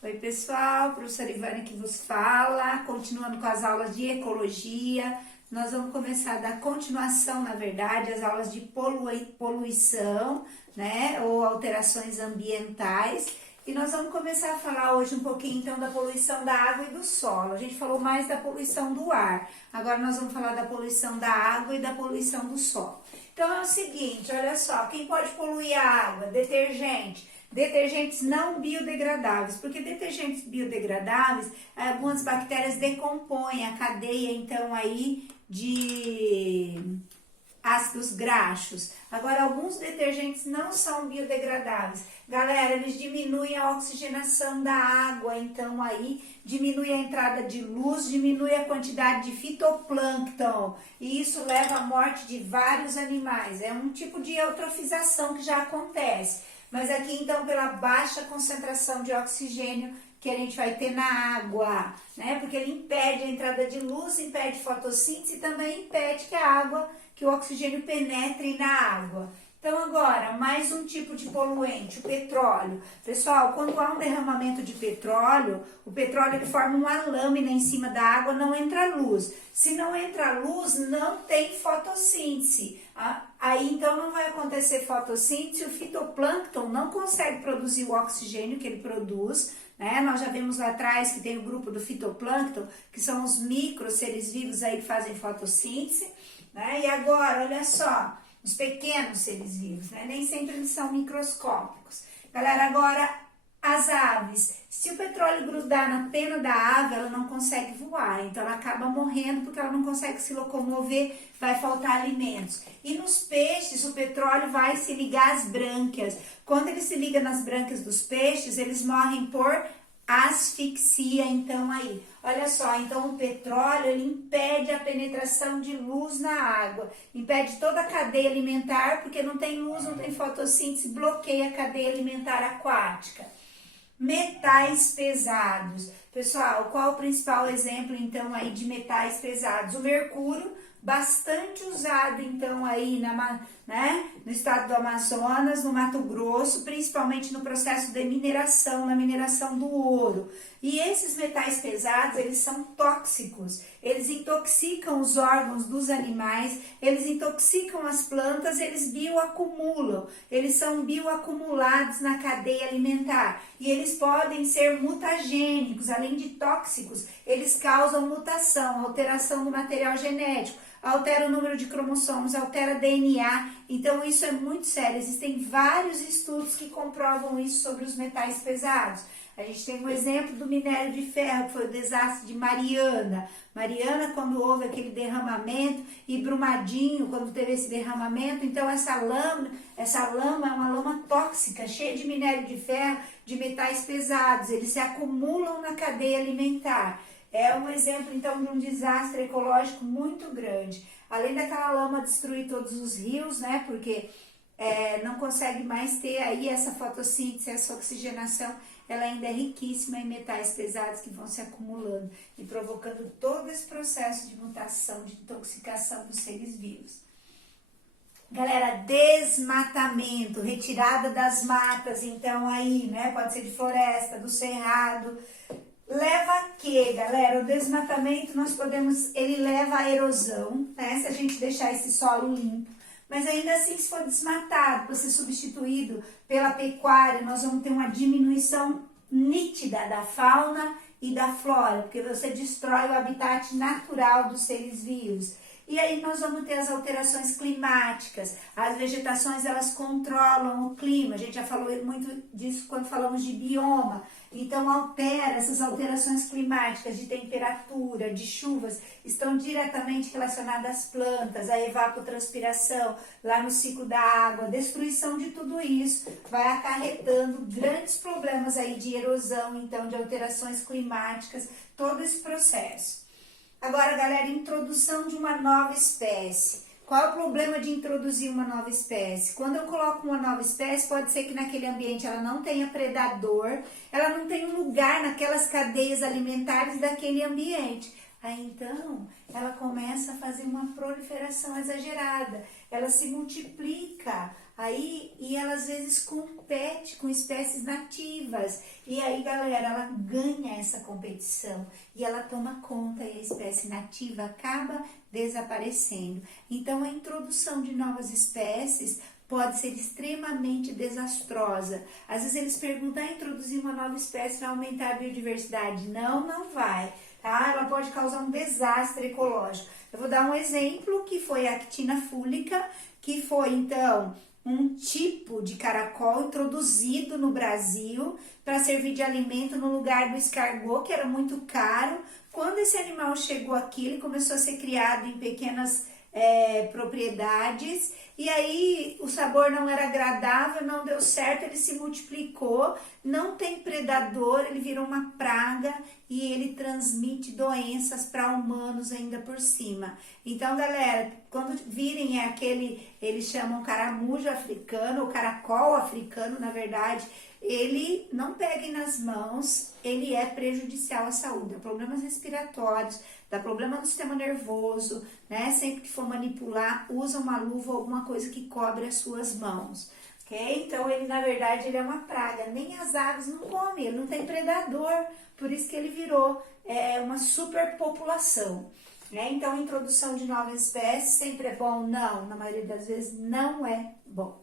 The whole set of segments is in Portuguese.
Oi pessoal, professora Ivânia que vos fala, continuando com as aulas de ecologia. Nós vamos começar a dar continuação, na verdade, às aulas de poluição, né, ou alterações ambientais. E nós vamos começar a falar hoje um pouquinho então da poluição da água e do solo. A gente falou mais da poluição do ar, agora nós vamos falar da poluição da água e da poluição do solo. Então é o seguinte, olha só, quem pode poluir a água? Detergentes não biodegradáveis, porque detergentes biodegradáveis, algumas bactérias decompõem a cadeia, então, aí de ácidos graxos. Agora, alguns detergentes não são biodegradáveis. Galera, eles diminuem a oxigenação da água, então, aí, diminui a entrada de luz, diminui a quantidade de fitoplâncton, e isso leva à morte de vários animais. É um tipo de eutrofização que já acontece. Mas aqui, então, pela baixa concentração de oxigênio que a gente vai ter na água, né? Porque ele impede a entrada de luz, impede fotossíntese e também impede que o oxigênio penetre na água. Então, agora, mais um tipo de poluente, o petróleo. Pessoal, quando há um derramamento de petróleo, o petróleo ele forma uma lâmina em cima da água, não entra luz. Se não entra luz, não tem fotossíntese. Aí, então, não vai acontecer fotossíntese, o fitoplâncton não consegue produzir o oxigênio que ele produz, né? Nós já vimos lá atrás que tem o grupo do fitoplâncton, que são os micro seres vivos aí que fazem fotossíntese, né? E agora, olha só, os pequenos seres vivos, né? Nem sempre eles são microscópicos. Galera, agora as aves, se o petróleo grudar na pena da ave, ela não consegue voar, então ela acaba morrendo porque ela não consegue se locomover, vai faltar alimentos. E nos peixes, o petróleo vai se ligar às brânquias. Quando ele se liga nas brânquias dos peixes, eles morrem por asfixia, então aí. Olha só, então o petróleo ele impede a penetração de luz na água, impede toda a cadeia alimentar, porque não tem luz, não tem fotossíntese, bloqueia a cadeia alimentar aquática. Metais pesados. Pessoal, qual o principal exemplo então aí de metais pesados? O mercúrio, bastante usado então aí no estado do Amazonas, no Mato Grosso, principalmente no processo de mineração, na mineração do ouro. E esses metais pesados, eles são tóxicos, eles intoxicam os órgãos dos animais, eles intoxicam as plantas, eles bioacumulam, eles são bioacumulados na cadeia alimentar e eles podem ser mutagênicos, além de tóxicos, eles causam mutação, alteração do material genético, altera o número de cromossomos, altera DNA, então isso é muito sério. Existem vários estudos que comprovam isso sobre os metais pesados. A gente tem um exemplo do minério de ferro, que foi o desastre de Mariana. Mariana, quando houve aquele derramamento, e Brumadinho, quando teve esse derramamento, então essa lama é uma lama tóxica, cheia de minério de ferro, de metais pesados, eles se acumulam na cadeia alimentar. É um exemplo, então, de um desastre ecológico muito grande. Além daquela lama destruir todos os rios, né, porque não consegue mais ter aí essa fotossíntese, essa oxigenação, ela ainda é riquíssima em metais pesados que vão se acumulando e provocando todo esse processo de mutação, de intoxicação dos seres vivos. Galera, desmatamento, retirada das matas, então aí, né, pode ser de floresta, do cerrado. Leva a quê, galera? O desmatamento, ele leva à erosão, né, se a gente deixar esse solo limpo. Mas ainda assim, se for desmatado, para ser substituído pela pecuária, nós vamos ter uma diminuição nítida da fauna e da flora, porque você destrói o habitat natural dos seres vivos. E aí nós vamos ter as alterações climáticas. As vegetações, elas controlam o clima. A gente já falou muito disso quando falamos de bioma. Então, essas alterações climáticas de temperatura, de chuvas, estão diretamente relacionadas às plantas, à evapotranspiração, lá no ciclo da água. A destruição de tudo isso vai acarretando grandes problemas aí de erosão, então, de alterações climáticas, todo esse processo. Agora, galera, introdução de uma nova espécie. Qual é o problema de introduzir uma nova espécie? Quando eu coloco uma nova espécie, pode ser que naquele ambiente ela não tenha predador, ela não tenha um lugar naquelas cadeias alimentares daquele ambiente. Aí então, ela começa a fazer uma proliferação exagerada, ela se multiplica Aí, e ela às vezes compete com espécies nativas. E aí, galera, ela ganha essa competição e ela toma conta e a espécie nativa acaba desaparecendo. Então, a introdução de novas espécies pode ser extremamente desastrosa. Às vezes eles perguntam, introduzir uma nova espécie vai aumentar a biodiversidade? Não, não vai, tá? Ela pode causar um desastre ecológico. Eu vou dar um exemplo que foi a actina fúlica, que foi então um tipo de caracol introduzido no Brasil para servir de alimento no lugar do escargot, que era muito caro. Quando esse animal chegou aqui, ele começou a ser criado em pequenas propriedades, e aí o sabor não era agradável, não deu certo, ele se multiplicou, não tem predador, ele virou uma praga e ele transmite doenças para humanos ainda por cima. Então, galera, quando virem eles chamam caramujo africano, ou caracol africano, na verdade, ele não peguem nas mãos, ele é prejudicial à saúde, dá problemas respiratórios, dá problema no sistema nervoso, né? Sempre que for manipular, usa uma luva ou alguma coisa que cobre as suas mãos, ok? Então, ele, na verdade, ele é uma praga, nem as aves não comem, ele não tem predador, por isso que ele virou uma superpopulação, né? Então, a introdução de novas espécies sempre é bom? Não, na maioria das vezes não é bom.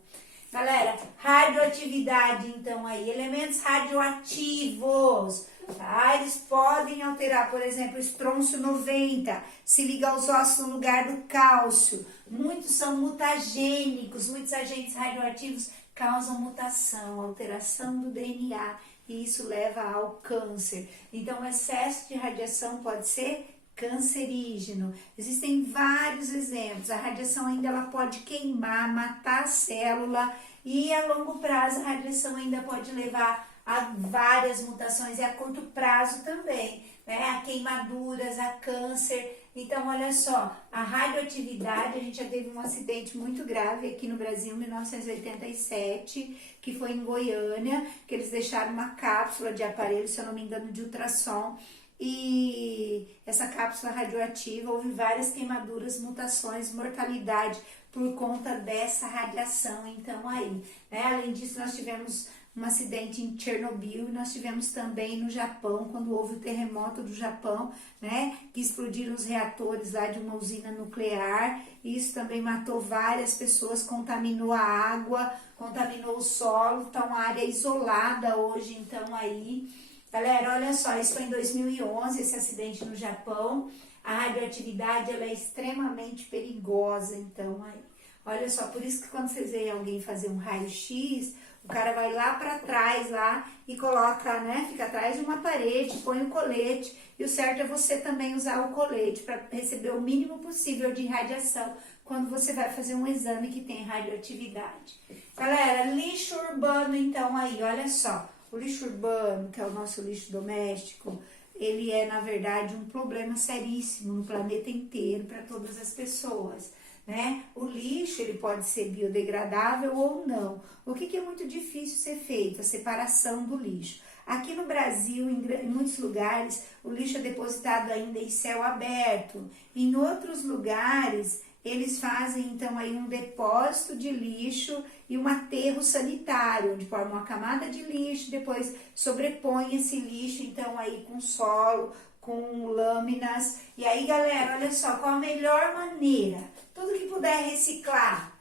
Galera, radioatividade, então, aí, elementos radioativos, tá? Eles podem alterar, por exemplo, o estrôncio 90, se liga aos ossos no lugar do cálcio. Muitos são mutagênicos, muitos agentes radioativos causam mutação, alteração do DNA, e isso leva ao câncer. Então, o excesso de radiação pode ser cancerígeno. Existem vários exemplos. A radiação ainda ela pode queimar, matar a célula, e a longo prazo a radiação ainda pode levar a várias mutações, e a curto prazo também, né? A queimaduras, a câncer. Então, olha só, a radioatividade, a gente já teve um acidente muito grave aqui no Brasil, em 1987, que foi em Goiânia, que eles deixaram uma cápsula de aparelho, se eu não me engano, de ultrassom, e essa cápsula radioativa, houve várias queimaduras, mutações, mortalidade por conta dessa radiação. Então aí, né? Além disso, nós tivemos um acidente em Chernobyl, e nós tivemos também no Japão, quando houve o terremoto do Japão, né, que explodiram os reatores lá de uma usina nuclear. Isso também matou várias pessoas, contaminou a água, contaminou o solo, tá uma área isolada hoje. Então aí, galera, olha só, isso foi em 2011, esse acidente no Japão. A radioatividade, ela é extremamente perigosa. Então aí, olha só, por isso que quando vocês veem alguém fazer um raio-x, o cara vai lá para trás lá e coloca, né, fica atrás de uma parede, põe o colete, e o certo é você também usar o colete para receber o mínimo possível de radiação quando você vai fazer um exame que tem radioatividade. Galera, lixo urbano, então aí, olha só, o lixo urbano, que é o nosso lixo doméstico, ele é, na verdade, um problema seríssimo no planeta inteiro para todas as pessoas, né? O lixo, ele pode ser biodegradável ou não. O que é muito difícil ser feito? A separação do lixo. Aqui no Brasil, em muitos lugares, o lixo é depositado ainda em céu aberto. Em outros lugares, eles fazem, então, aí um depósito de lixo e um aterro sanitário, onde formam uma camada de lixo, depois sobrepõe esse lixo, então, aí com solo, com lâminas. E aí, galera, olha só, qual a melhor maneira? Tudo que puder reciclar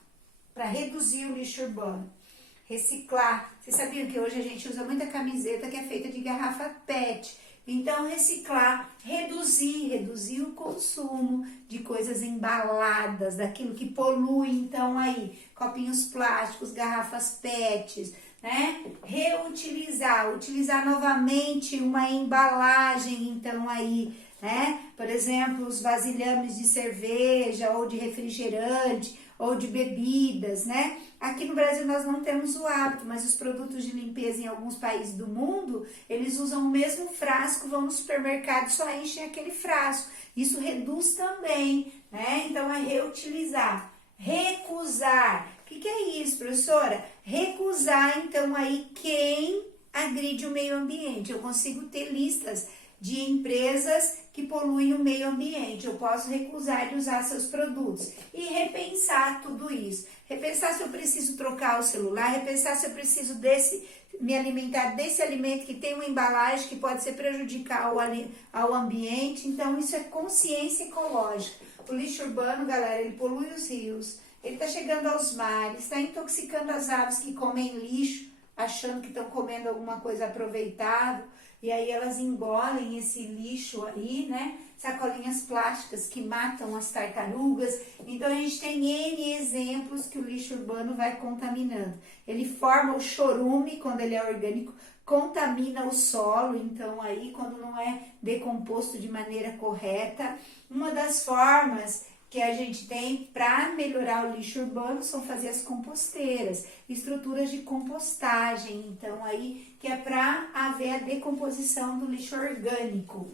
para reduzir o lixo urbano. Reciclar. Vocês sabiam que hoje a gente usa muita camiseta que é feita de garrafa PET? Então, reciclar, reduzir o consumo de coisas embaladas, daquilo que polui. Então, aí, copinhos plásticos, garrafas PETs, né? Reutilizar, utilizar novamente uma embalagem, então, aí, né? Por exemplo, os vasilhames de cerveja ou de refrigerante ou de bebidas, né? Aqui no Brasil nós não temos o hábito, mas os produtos de limpeza em alguns países do mundo, eles usam o mesmo frasco, vão no supermercado e só enchem aquele frasco. Isso reduz também, né? Então é reutilizar, recusar. O que é isso, professora? Recusar, então, aí quem agride o meio ambiente. Eu consigo ter listas de empresas que poluem o meio ambiente. Eu posso recusar de usar seus produtos e repensar tudo isso. Repensar se eu preciso trocar o celular, repensar se eu preciso me alimentar desse alimento que tem uma embalagem que pode ser prejudicial ao ambiente. Então, isso é consciência ecológica. O lixo urbano, galera, ele polui os rios, ele está chegando aos mares, está intoxicando as aves que comem lixo, achando que estão comendo alguma coisa aproveitável, e aí elas engolem esse lixo aí, né? Sacolinhas plásticas que matam as tartarugas. Então a gente tem N exemplos que o lixo urbano vai contaminando. Ele forma o chorume quando ele é orgânico, contamina o solo, então aí quando não é decomposto de maneira correta. Uma das formas que a gente tem para melhorar o lixo urbano são fazer as composteiras, estruturas de compostagem, então aí que é para haver a decomposição do lixo orgânico.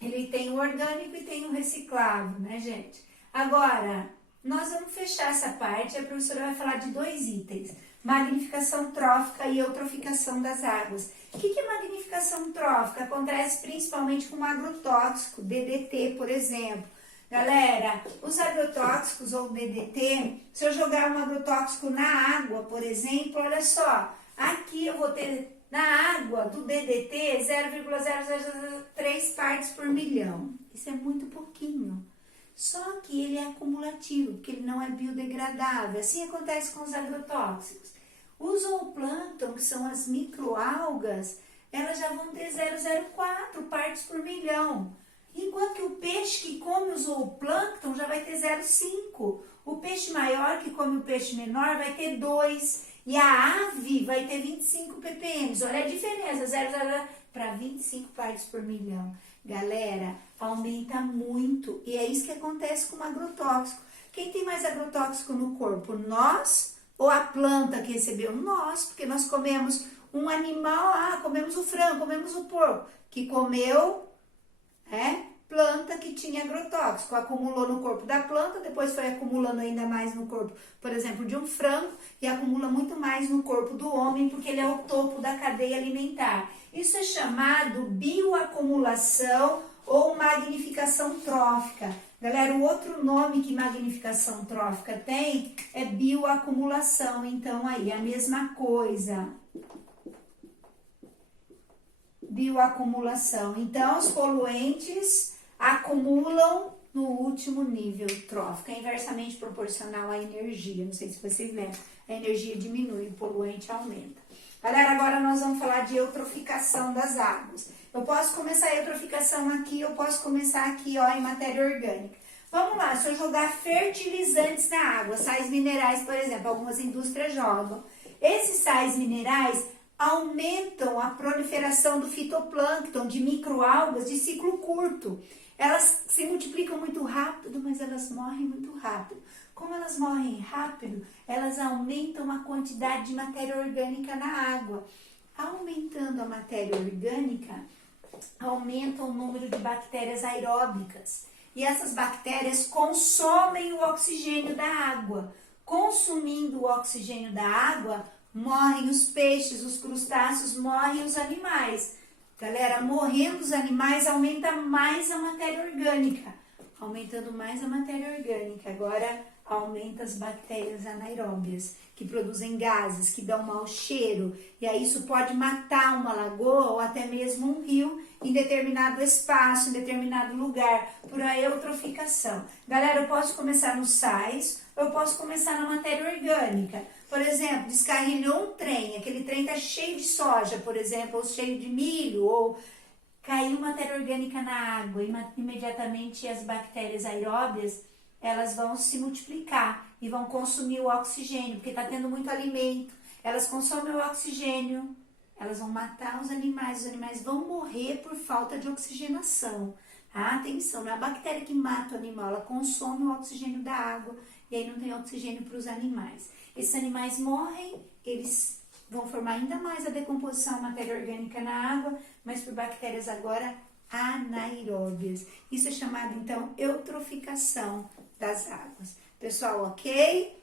Ele tem o orgânico e tem o reciclável, né, gente? Agora, nós vamos fechar essa parte, a professora vai falar de 2 itens, magnificação trófica e eutroficação das águas. O que é magnificação trófica? Acontece principalmente com agrotóxico, DDT, por exemplo. Galera, os agrotóxicos ou DDT, se eu jogar um agrotóxico na água, por exemplo, olha só, aqui eu vou ter na água do DDT 0,003 partes por milhão. Isso é muito pouquinho. Só que ele é acumulativo, porque ele não é biodegradável. Assim acontece com os agrotóxicos. O zooplâncton, que são as microalgas, elas já vão ter 0,04 partes por milhão. Enquanto que o peixe que come o zooplâncton já vai ter 0,5. O peixe maior que come o peixe menor vai ter 2. E a ave vai ter 25 ppm. Olha a diferença, 0,0 para 25 partes por milhão. Galera, aumenta muito. E é isso que acontece com o agrotóxico. Quem tem mais agrotóxico no corpo? Nós ou a planta que recebeu? Nós, porque nós comemos um animal, comemos o frango, comemos o porco, que comeu planta que tinha agrotóxico, acumulou no corpo da planta, depois foi acumulando ainda mais no corpo, por exemplo, de um frango, e acumula muito mais no corpo do homem, porque ele é o topo da cadeia alimentar. Isso é chamado bioacumulação ou magnificação trófica. Galera, o outro nome que magnificação trófica tem é bioacumulação, então aí a mesma coisa. Bioacumulação. Então, os poluentes acumulam no último nível trófico, é inversamente proporcional à energia. Não sei se vocês lembram, a energia diminui, o poluente aumenta. Galera, agora nós vamos falar de eutroficação das águas. Eu posso começar a eutroficação aqui, eu posso começar aqui, ó, em matéria orgânica. Vamos lá, se eu jogar fertilizantes na água, sais minerais, por exemplo, algumas indústrias jogam. Esses sais minerais aumentam a proliferação do fitoplâncton, de microalgas de ciclo curto. Elas se multiplicam muito rápido, mas elas morrem muito rápido. Como elas morrem rápido, elas aumentam a quantidade de matéria orgânica na água. Aumentando a matéria orgânica, aumenta o número de bactérias aeróbicas. E essas bactérias consomem o oxigênio da água. Consumindo o oxigênio da água, morrem os peixes, os crustáceos, morrem os animais. Galera, morrendo os animais, aumenta mais a matéria orgânica. Aumentando mais a matéria orgânica, agora aumenta as bactérias anaeróbias, que produzem gases, que dão mau cheiro. E aí isso pode matar uma lagoa ou até mesmo um rio em determinado espaço, em determinado lugar, por a eutroficação. Galera, eu posso começar nos sais, ou eu posso começar na matéria orgânica. Por exemplo, descarrilhou um trem, aquele trem tá cheio de soja, por exemplo, ou cheio de milho, ou caiu matéria orgânica na água, e imediatamente as bactérias aeróbias, elas vão se multiplicar e vão consumir o oxigênio, porque está tendo muito alimento. Elas consomem o oxigênio, elas vão matar os animais vão morrer por falta de oxigenação. Atenção, não é a bactéria que mata o animal, ela consome o oxigênio da água e aí não tem oxigênio para os animais. Esses animais morrem, eles vão formar ainda mais a decomposição matéria orgânica na água, mas por bactérias agora anaeróbias. Isso é chamado, então, eutroficação das águas. Pessoal, ok?